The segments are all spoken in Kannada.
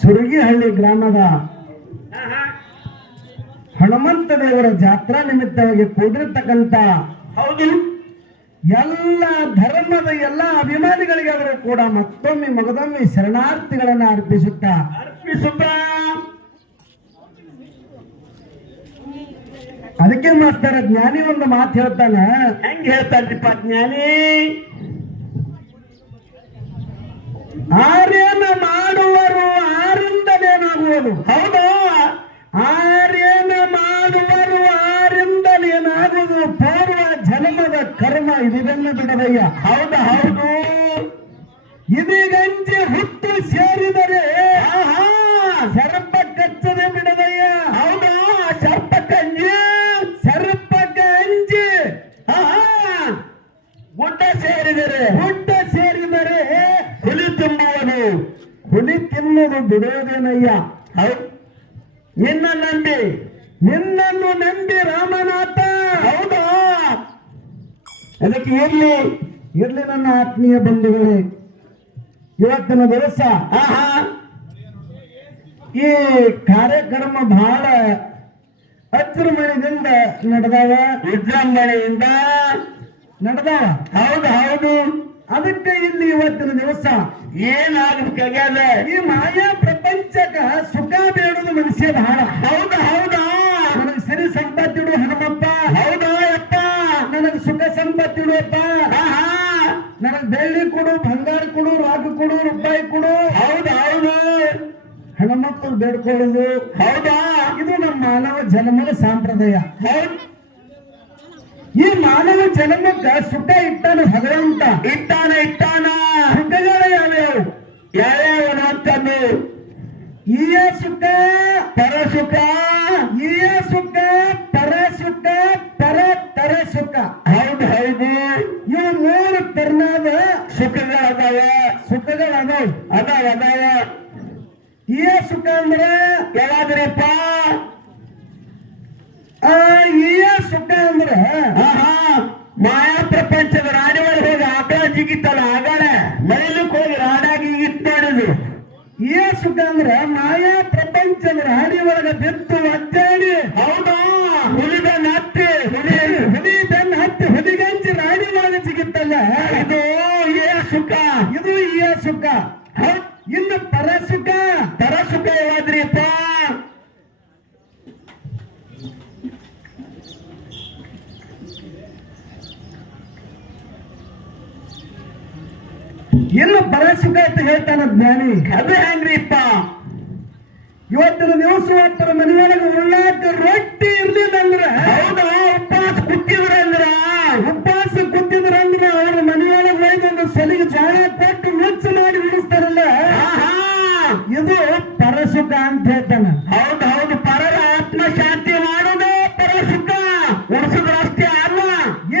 ಸುರಗಿಹಳ್ಳಿ ಗ್ರಾಮದ ಹನುಮಂತ ದೇವರ ಜಾತ್ರಾ ನಿಮಿತ್ತವಾಗಿ ಕೂಡಿರ್ತಕ್ಕಂಥ ಹೌದು ಎಲ್ಲ ಧರ್ಮದ ಎಲ್ಲ ಅಭಿಮಾನಿಗಳಿಗಾದರೂ ಕೂಡ ಮತ್ತೊಮ್ಮೆ ಮಗದೊಮ್ಮೆ ಶರಣಾರ್ಥಿಗಳನ್ನ ಅರ್ಪಿಸುತ್ತಾ ಅದಕ್ಕೆ ಮಾಸ್ತರ ಜ್ಞಾನಿ ಒಂದು ಮಾತು ಹೇಳ್ತಾನ. ಹೆಂಗ್ ಹೇಳ್ತಾನ್ರಿಪ್ಪ ಜ್ಞಾನಿ? ಆರ್ಯನ ಮಾಡುವರು ಆರಿಂದಲೇನಾಗುವುದು. ಹೌದು, ಆರ್ಯನ ಮಾಡುವರು ಆರಿಂದಲೇನಾಗುವುದು. ಪೂರ್ವ ಜನ್ಮದ ಕರ್ಮ ಇದನ್ನು ಬಿಡದಯ್ಯ. ಹೌದು ಹೌದು, ಇದೀಗಂಜಿ ಹುಟ್ಟು ಸೇರಿದರೆ ಸರ್ಪ ಕಚ್ಚದೆ ಬಿಡದಯ್ಯ. ಹೌದು, ಸರ್ಪ ಕಂಜಿ ಸರ್ಪಕ್ಕೆ ಅಂಜಿ ಗುಡ್ಡ ಸೇರಿದರೆ ಹುಲಿ ತಿನ್ನುವುದು. ಹುಲಿ ತಿನ್ನುವುದು ಬಿಡುವುದೇನಯ್ಯ. ಹೌದು, ನಿನ್ನನ್ನು ನಂಬಿ ರಾಮನಾಥ. ಹೌದು, ಅದಕ್ಕೆ ಇರ್ಲಿ ನನ್ನ ಆತ್ಮೀಯ ಬಂಧುಗಳೇ, ಇವತ್ತಿನ ದಿವಸ ಈ ಕಾರ್ಯಕ್ರಮ ಬಹಳ ಅಚ್ಚುಮಣಿದಿಂದ ನಡೆದವ, ವಿಜೃಂಭಣೆಯಿಂದ ನಡೆದವ. ಹೌದು ಹೌದು, ಅದಕ್ಕೆ ಇಲ್ಲಿ ಇವತ್ತಿನ ದಿವಸ ಏನಾಗಬೇಕಾಗ್ಯದ? ಈ ಮಾಯಾ ಪ್ರಪಂಚಕ ಸುಖ ಬೇಡುವುದು ಮನುಷ್ಯ ಬಹಳ. ಹೌದು ಹೌದಾ, ನನಗೆ ಸಿರಿ ಸಂಪತ್ತಿಡು ಹನುಮಪ್ಪ. ಹೌದಾ ಯಪ್ಪ, ನನಗೆ ಸುಖ ಸಂಪತ್ತಿಡುವಪ್ಪ. ನನಗೆ ಬೆಳ್ಳಿ ಕೊಡು, ಬಂಗಾರ ಕೊಡು, ರಾಗು ಕೊಡು, ರೂಪಾಯಿ ಕೊಡು. ಹೌದು ಹೌದು, ಹನುಮಪ್ಪ ಬೇಡ್ಕೊಳ್ಳುದು. ಹೌದಾ, ಇದು ನಮ್ಮ ಮಾನವ ಜನ್ಮದ ಸಂಪ್ರದಾಯ. ಹೌದು, ಈ ಮಾನವ ಜನ್ಮಕ್ಕ ಸುಖ ಇಟ್ಟಾನ ಭಗವಂತ. ಇಟ್ಟಾನ ಸುಖಗಳು ಯಾವ್ಯಾವು? ಯಾವ್ಯಾವ ಅಂತಂದು ಈಯ ಸುಖ, ಪರಸುಖ, ಈಯ ಸುಖ, ಪರಸುಖ, ಪರತರ ಸುಖ. ಹೌದು ಹೌದು, ಇವು ಮೂರು ತೆರನಾದ ಸುಖಗಳದಾವ. ಅದಾವ. ಈಯ ಸುಖ ಅಂದ್ರೆ ಯಾವಾದ್ರಪ್ಪ? ಈಯ ಸುಖ ಅಂದ್ರೆ ಮಾಯಾ ಪ್ರಪಂಚದ ರಾಡಿ ಒಳಗೆ ಹೋಗಿ ಆಕಳ ಜಿಗಿತ್ತಲ್ಲ, ಆಗಳ ಮೈಲಕ್ಕೆ ಹೋಗಿ ರಾಡಾಗಿ ಇತ್ತು ನೋಡುದು. ಈಯ ಸುಖ ಅಂದ್ರೆ ಮಾಯಾ ಪ್ರಪಂಚದ ರಾಡಿ ಒಳಗೆ ಬಿತ್ತು ಅಡ್ಡಾಡಿ. ಹೌದಾ, ಹುಲಿ ಬೆನ್ನು ಹತ್ತಿ ಹುಲಿ ಬೆನ್ನು ಹತ್ತಿ ಹುಲಿಗಂಜಿ ರಾಡಿ ಒಳಗೆ ಸಿಗುತ್ತಲ್ಲ, ಇದು ಏ ಸುಖ. ಇದು ಈಯ ಸುಖ. ಇನ್ನು ಪರಸುಖ ಯಾವಾದ್ರಿಪ್ಪ? ಇನ್ನು ಪರಸುಖ ಅಂತ ಹೇಳ್ತಾನ ಜ್ಞಾನಿ. ಅದು ಹೆಂಗ್ರಿಪ್ಪ? ಇವತ್ತಿನ ದಿವಸ ಒಬ್ಬರ ಮನೆಯೊಳಗೆ ಉಳ್ಳಾಕ ರೊಟ್ಟಿ ಇರ್ಲಿಲ್ಲ ಅಂದ್ರೆ, ಹೌದಾ, ಉಪವಾಸ ಕೂತಿದ್ರಂದ್ರೆ ಅವ್ರ ಮನೆಯೊಳಗೆ ಒಯ್ದೊಂದು ಸಲಿಗೆ ಜೋಳ ಕೊಟ್ಟು ನುಚ್ಚು ಮಾಡಿ ಉಳಿಸ್ತಾರಲ್ಲ, ಇದು ಪರಸುಖ ಅಂತ ಹೇಳ್ತಾನ. ಹೌದು ಹೌದು, ಪರರ ಆತ್ಮ ಶಾಂತಿ ಮಾಡೋದು ಪರಸುಖ, ಉಳಿಸಿದ್ರ ಅಷ್ಟೇ ಅಲ್ಲ.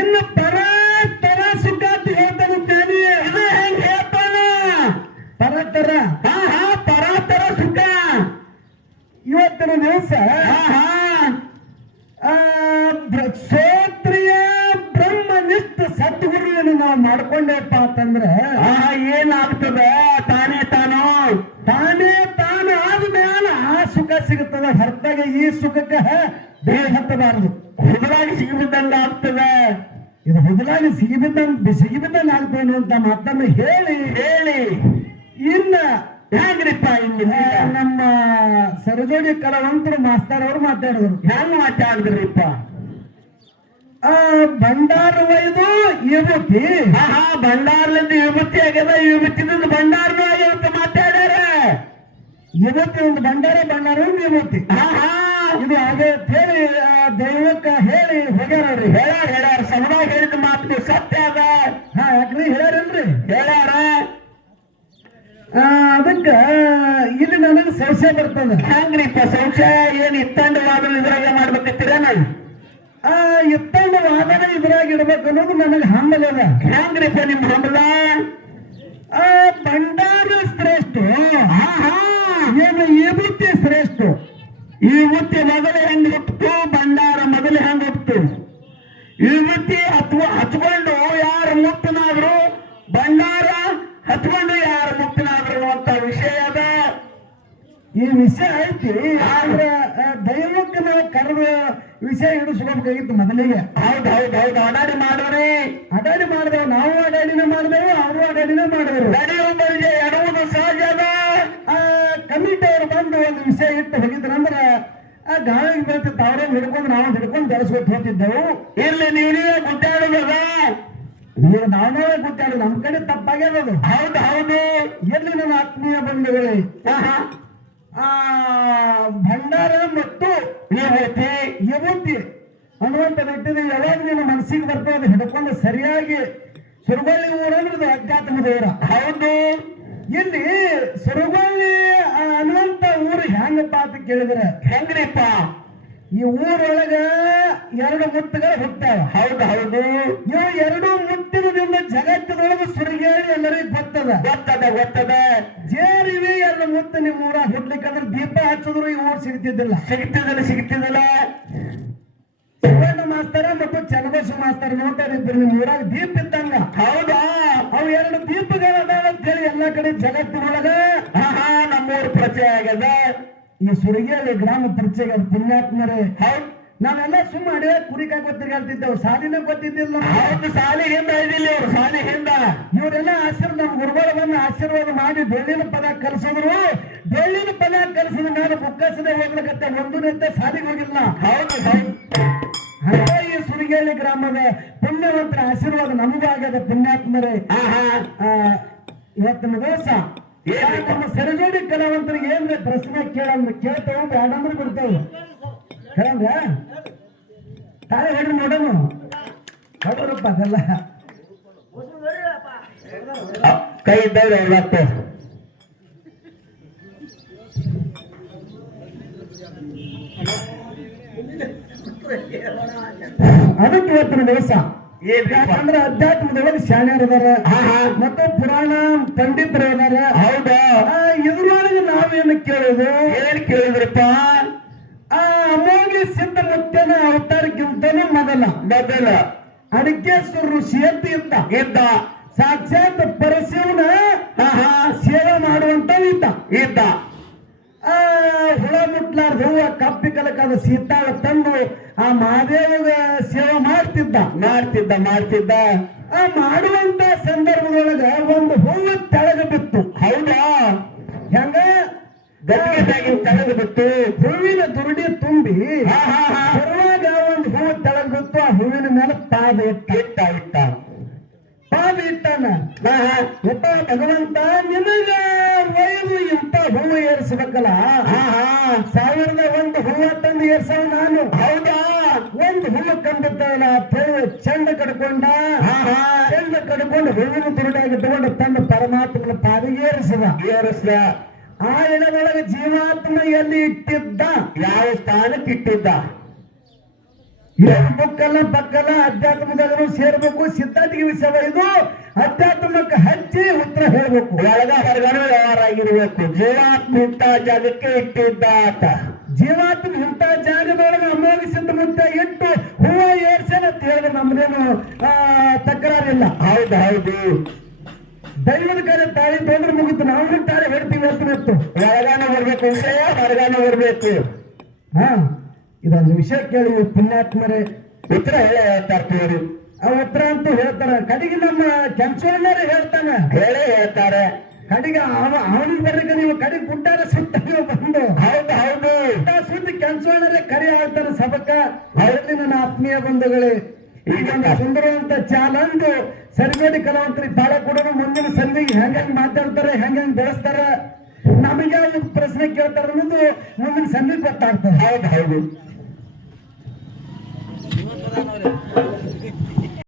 ಇನ್ನು ಪರತರ ಸುಖ ಅಂತ ಹೇಳ್ತಾನ ಜ್ಞಾನಿ. ಇದು ಹೆಂಗ್ ಹೇಳ್ತಾನ? ಪರತರ ಪರಾತರ ಸುಖ. ಇವತ್ತಿನ ದಿವಸ ಕ್ಷೇತ್ರೀಯ ಬ್ರಹ್ಮನಿಷ್ಠ ಸದ್ಗುರುವನ್ನು ನಾವು ಮಾಡ್ಕೊಂಡೇಪ್ಪ ಅಂತಂದ್ರೆ ಏನಾಗ್ತದ? ತಾನೇ ತಾನು ಆದ್ಮೇಲೆ ಆ ಸುಖ ಸಿಗುತ್ತದ. ಹೊರತಾಗಿ ಈ ಸುಖಕ್ಕೆ ಬೇರೆ ಹತ್ತಬಾರದು. ಹುಡುಗಾಗಿ ಸಿಗಿಬಿದ್ದಂಗ ಆಗ್ತದ. ಇದು ಹುಡುಗಾಗಿ ಸಿಗಿಬಿದ್ದಂಗ ಆಗ್ತೇನು ಅಂತ ಮಾತನ್ನು ಹೇಳಿ ಇನ್ನ ಹೆಂಗ್ರಿಪ್ಪ? ನಮ್ಮ ಸರಜೋಡಿ ಕಲಾವಂತರು ಮಾಸ್ತರ್ ಅವರು ಮಾತಾಡಿದ್ರು. ಹೆಂಗ್ ಮಾತಾಡಿದ್ರಿಪ್ಪ? ಭಂಡಾರ ಒಯ್ದು ವಿಭೂತಿ, ಭಂಡಾರದಿಂದ ವಿಭೂತಿ ಆಗ್ಯದ, ವಿಭೂತಿದಿಂದ ಭಂಡಾರನೂ ಆಗ್ಯದ ಮಾತಾಡ್ಯಾರ. ವಿಭೂತಿ ಒಂದು ಭಂಡಾರ ಒಂದು ವಿಭೂತಿ. ಇದು ಅದೇ ಹೇಳಿ ದೈವಕ್ಕ ಹೇಳಿ ಹೋಗ್ಯಾರ್ರಿ. ಹೇಳ್ಯಾರ ಸಭಾಗ ಹೇಳಿದ ಮಾತು ಸತ್ಯ ಅದ. ಯಾಕ್ರಿ ಹೇಳ್ಯಾರಲ್ರಿ? ಹೇಳ್ಯಾರ. ಅದಕ್ಕ ಇಲ್ಲಿ ನನಗೆ ಸಂಶಯ ಬರ್ತದ. ಹೆಂಗ್ರಿಪ್ಪ ಸಂಶಯ? ಏನ್ ಇತ್ತಂಡವಾದ ಇದ್ರಾಗ ಮಾಡ್ಬೇಕಿತ್ತೀರೇನ? ಇತ್ತಂಡವಾದನ ಇದ್ರಾಗ ಇಡ್ಬೇಕು ಅನ್ನೋದು ನನಗೆ ಹಂಬಲ ಅದ. ಹೆಂಗ್ರಿಪ್ಪ ನಿಮ್ ಹಂಬಲ? ಭಂಡಾರ ಶ್ರೇಷ್ಠ, ಏನು ವಿಭೂತಿ ಶ್ರೇಷ್ಠ. ವಿಭೂತಿ ಮೊದಲು ಹೆಂಗ್ ಹುಟ್ಟು, ಭಂಡಾರ ಮೊದಲು ಹೆಂಗ್ ಹುಟ್ಟು. ವಿಭೂತಿ ಹಚ್ಕೊಂಡು ಯಾರು ಮುಕ್ತನಾದ್ರು, ಭಂಡಾರ ಹಚ್ಕೊಂಡು ಯಾರು ಮುಕ್ತನಾದ್ರು ಅಂತ ವಿಷಯ ಅದ. ಈ ವಿಷಯ ಐತಿ ಆದ್ರೆ ದೈವಕ್ಕೆ ನಾವು ಕರೆದ ವಿಷಯ ಹಿಡಿಸ್ಕೋಬೇಕಾಗಿತ್ತು ಮೊದಲಿಗೆ. ಹೌದು ಹೌದು ಹೌದು, ಅಡಾಡಿ ಮಾಡೋರಿ, ಅಡಾಡಿ ಮಾಡಿದೆವು, ನಾವು ಅಡಾಡಿನೇ ಮಾಡಿದೆವು, ಅವರು ಅಡಾಡಿನೇ ಮಾಡಿದ್ರು. ನಡೆಯುವುದರಿಗೆ ಎಡುವುದು ಸಹಜ ಅದ. ಕಮಿಟಿ ಅವರು ಬಂದು ಒಂದು ವಿಷಯ ಇಟ್ಟು ಹೋಗಿದ್ರಂದ್ರೆ ಆ ಗಾಳಿಗೆ ಬೀಳ್ತಿತ್ತು, ಅವರೇ ಹಿಡ್ಕೊಂಡು ನಾವು ಹಿಡ್ಕೊಂಡು ಬೆಳೆಸ್ಕೊಟ್ಟು ಹೋಗ್ತಿದ್ದೆವು. ಇರ್ಲಿ ನೀವೇ ಗುಡ್ಡಾಡುದದ, ಈಗ ನಾವೇ ಗುಡ್ಡಾಡು, ನಮ್ ಕಡೆ ತಪ್ಪಾಗ್ಯದ. ಹೌದು ಹೌದು. ಎಲ್ಲಿ ನನ್ನ ಆತ್ಮೀಯ ಬಂಧುಗಳೇ, ಭಂಡಾರ ಮತ್ತು ವಿಭೂತಿ ಅನ್ನುವಂತ ನಿಟ್ಟಿನ ಯಾವಾಗ ನಿಮ್ಮ ಮನಸ್ಸಿಗೆ ಬರ್ತದೆ ಅದು ಹಿಡ್ಕೊಂಡು ಸರಿಯಾಗಿ ಸುರಗೊಳ್ಳಿ ಊರಂದ್ರೆ ಅಧ್ಯಾತ್ಮದ ಊರ. ಹೌದು. ಇಲ್ಲಿ ಸುರಗೊಳ್ಳಿ ಅನ್ನುವಂತ ಊರು ಹೆಂಗಪ್ಪ ಅಂತ ಕೇಳಿದ್ರೆ ಹೆಂಗ್ರಿಪ್ಪ? ಈ ಊರೊಳಗ 2 ಮುತ್ತುಗಳು ಹುಟ್ಟಾವ. ಹೌದು ಹೌದು. ಇವು 2 ಮುತ್ತಿನದಿಂದ ಜಗತ್ತದೊಳಗೆ ಸುರಗೇಳಿ ಎಲ್ಲರಿಗೂ ಗೊತ್ತದ. ಜೇರಿವಿ 2 ಮುತ್ತು ನಿಮ್ಮ ಊರ ಹುಡ್ಲಿಕ್ಕಂದ್ರೆ ದೀಪ ಹಚ್ಚಿದ್ರು ಈ ಊರು ಸಿಗ್ತಿದ್ದಿಲ್ಲ. ಶಿವಣ್ಣ ಮಾಸ್ತರ ಮತ್ತು ಚನ್ನಬಸವ ಮಾಸ್ತರ ನೋಡ್ತಾರಿದ್ರು ನಿಮ್ಮ ಊರಾಗ ದೀಪ ಇದ್ದಂಗ. ಹೌದಾ? ಅವು 2 ದೀಪಗಳದಾವ ಅಂತ ಹೇಳಿ ಎಲ್ಲಾ ಕಡೆ ಜಗತ್ತಿನೊಳಗ ನಮ್ಮೂರು ಪರಿಚಯ ಆಗ್ಯದ. ಈ ಸುರಗೇಳಿ ಗ್ರಾಮ ಪರಿಚಯ ಆಗ್ಯದ. ಪುಣ್ಯಾತ್ಮರೇ, ಹೌದು. ನಾವೆಲ್ಲ ಸುಮ್ಮ ಅಡಿಯ ಕುರಿಕಾಯಿ ಗೊತ್ತಿರ್ತಿದ್ದೆವು, ಸಾಲಿನ ಗೊತ್ತಿದ್ದಿಲ್ಲ. ಹೌದು, ಸಾಲಿ ಹಿಂದ ಇದಿಲ್ಲ ಇವ್ರು, ಸಾಲಿ ಹಿಂದ. ಇವರೆಲ್ಲ ನಮ್ಮ ಗುರುಗಳು ಬಂದು ಆಶೀರ್ವಾದ ಮಾಡಿ ಬೆಳ್ಳಿನ ಪದ ಕಲಿಸಿದ್ರು. ಬೆಳ್ಳಿನ ಪದ ಕಲಿಸಿದ ಮೇಲೆ ಬುಕ್ಕಸದೆ ಹೋಗ್ಲಿಕ್ಕೆ ಒಂದು ನಿತ್ಯ ಸಾಲಿಗೆ ಹೋಗಿಲ್ಲ. ಹೌದು ಹೌದು. ಹಾಗೆ ಈ ಸುರಗೇಳಿ ಗ್ರಾಮದ ಪುಣ್ಯವಂತರ ಆಶೀರ್ವಾದ ನಮಗೂ ಆಗ್ಯದ. ಪುಣ್ಯಾತ್ಮರೇ, ಇವತ್ತಿನ ದಿವಸ ನಮ್ಮ ಸರಜೋಡಿ ಕಲಾವಂತರಿಗೆ ಏನ್ರೆ ಪ್ರಶ್ನೆ ಕೇಳ್ತೇವೆ, ಬ್ಯಾಡಂದ್ರೆ ಬಿಡ್ತೇವೆ. ಕೇಳಂದ್ರ ತಾಳೆ ಹೊಡ್ರಿ ನೋಡೋಣ, ಹೊಡ್ರಪ್ಪ ಅದೆಲ್ಲ ಕೈ ಇದ್ದವ್ರು ಅವತ್ತು. ಅದಕ್ಕೆ ಇವತ್ತಿನ ದಿವಸ ಯಾಕಂದ್ರೆ ಅಧ್ಯಾತ್ಮದೊಳಗೆ ಶಾಣ್ಯರು ಅದಾರ ಮತ್ತು ಪುರಾಣ ಪಂಡಿತರು ಅದಾರ. ಹೌದಾ? ಇದ್ರೊಳಗೆ ನಾವೇನು ಕೇಳೋದು? ಏನ್ ಕೇಳಿದ್ರಪ್ಪ? ಅಮೋಘ ಸಿದ್ಧಮುತ್ತನ ಅವತಾರಕ್ಕಿಂತನೂ ಮೊದಲ ಅಡಿಕೇಶ್ವರ ಋಷಿ ಅಂತ ಇದ್ದ. ಸಾಕ್ಷಾತ್ ಪರಶಿವನ ಸೇವೆ ಮಾಡುವಂತ ಇದ್ದ. ಹುಳ ಮುಟ್ಲಾರ್ದ ಹೂವ ಕಪ್ಪಿ ಕಲಕಾದ ಸೀತಾಳ ತಂದು ಆ ಮಹಾದೇವಗ ಸೇವೆ ಮಾಡ್ತಿದ್ದ. ಆ ಮಾಡುವಂತ ಸಂದರ್ಭದೊಳಗ ಒಂದು ಹೂವು ತೆಳಗ ಬಿತ್ತು. ಹೌದಾ? ಹೆಂಗ ತೆಳಗ ಬಿತ್ತು. ಹೂವಿನ ದುರುಡಿ ತುಂಬಿ ಬರುವಾಗ ಒಂದು ಹೂವು ತೆಳಗ ಬಿತ್ತು. ಆ ಹೂವಿನ ಮೇಲೆ ಪಾದ ಇಟ್ಟಾನ. ಯಪ್ಪ ಭಗವಂತ, ನಿನಗ ಒಯ್ದು ಇಂತ ಹೂವು ಏರಿಸಬೇಕಲ್ಲ, 1001 ಹೂವ ತಂದು ಏರ್ಸವ ನಾನು. ಹೌದಾ? ಒಂದು ಹೂವು ಕಂಡಿದ್ದಲ್ಲ ಚೆಂಡ ಕಡ್ಕೊಂಡು ಹೂವಿನ ದುರುಡಾಗಿ ತಗೊಂಡು ತನ್ನ ಪರಮಾತ್ಮನ ಪಾದಿಗೆ ಏರಿಸಿದ. ಆ ಎಡದೊಳಗೆ ಜೀವಾತ್ಮ ಎಲ್ಲಿ ಇಟ್ಟಿದ್ದ? ಯಾವ ಸ್ಥಾನಕ್ಕೆ ಇಟ್ಟಿದ್ದ? ಬುಕ್ಕಲ್ಲ ಪಕ್ಕಲ್ಲ ಅಧ್ಯಾತ್ಮದಾಗ ಸೇರ್ಬೇಕು. ಸಿದ್ಧಾಂತಿಗೆ ವಿಷಯ ಇದು. ಅಧ್ಯಾತ್ಮಕ್ಕೆ ಹಚ್ಚಿ ಉತ್ತರ ಹೇಳ್ಬೇಕು. ಒಳಗ ಹೊರಗಡೆ ವ್ಯವಹಾರ ಆಗಿರ್ಬೇಕು. ಜೀವಾತ್ಮ ಇಂಥ ಜಾಗಕ್ಕೆ ಇಟ್ಟಿದ್ದ ಆತ. ಜೀವಾತ್ಮ ಇಂಥ ಜಾಗದೊಳಗೆ ಅಮೋಘ ಸಿದ್ಧಮುತ್ತ ಇಟ್ಟು ಹೂವ ಏರ್ಸೇನ ಅಂತ ಹೇಳಿದ್ರೆ ನಮ್ದೇನು ತಕರಾರಿಲ್ಲ. ಹೌದು. ದೈವದ ಕಾರ್ಯ ತಾಳಿ ತೊಂದ್ರೆ ಮುಗಿತು, ನಾವು ತಾಳಿ ಹೊಡ್ತೀವಿ ಹೊತ್ತು. ಒಳಗಾನ ಬರ್ಬೇಕು ವಿಷಯ, ಹೊರಗಾನ ಬರ್ಬೇಕು. ಇದೊಂದು ವಿಷಯ ಕೇಳಿ ಪುಣ್ಯಾತ್ಮರೇ, ಉತ್ತರ ಹೇಳ್ತಾರೆ. ಆ ಉತ್ತರ ಅಂತೂ ಹೇಳ್ತಾರ. ಕಡೆಗೆ ನಮ್ಮ ಕೆಂಚಣ್ಣರೇ ಹೇಳ್ತಾರೆ. ಕಡೆಗೆ ಅವನಿಗೆ ಬರ್ಲಿಕ್ಕೆ ನೀವು ಕಡೆಗೆ ಗುಡ್ಡಾರ ಸುತ್ತ ನೀವು ಬಂದು. ಹೌದು. ಸುದ್ದಿ ಕೆಂಚಣ್ಣರೇ ಕರಿ ಆಗ್ತಾರೆ ಸಬಕ. ಅವರಲ್ಲಿ ನನ್ನ ಆತ್ಮೀಯ ಬಂಧುಗಳೇ, ಈಗ ಸುಂದರವಂತ ಚಾಲಂದು ಸರಿಗೋಡಿ ಕಲಾವಂತರಿಗೆ ತಾಳ ಕೊಡೋದು. ಮುಂದಿನ ಸಂಧಿಗೆ ಹೆಂಗ್ ಮಾತಾಡ್ತಾರೆ, ಹೆಂಗ್ ಬೆಳೆಸ್ತಾರ, ನಮಗೆ ಯಾವ ಪ್ರಶ್ನೆ ಕೇಳ್ತಾರ ಅನ್ನೋದು ಮುಂದಿನ ಸಂಧಿ ಗೊತ್ತಾಗ್ತದೆ. ಹೌದು.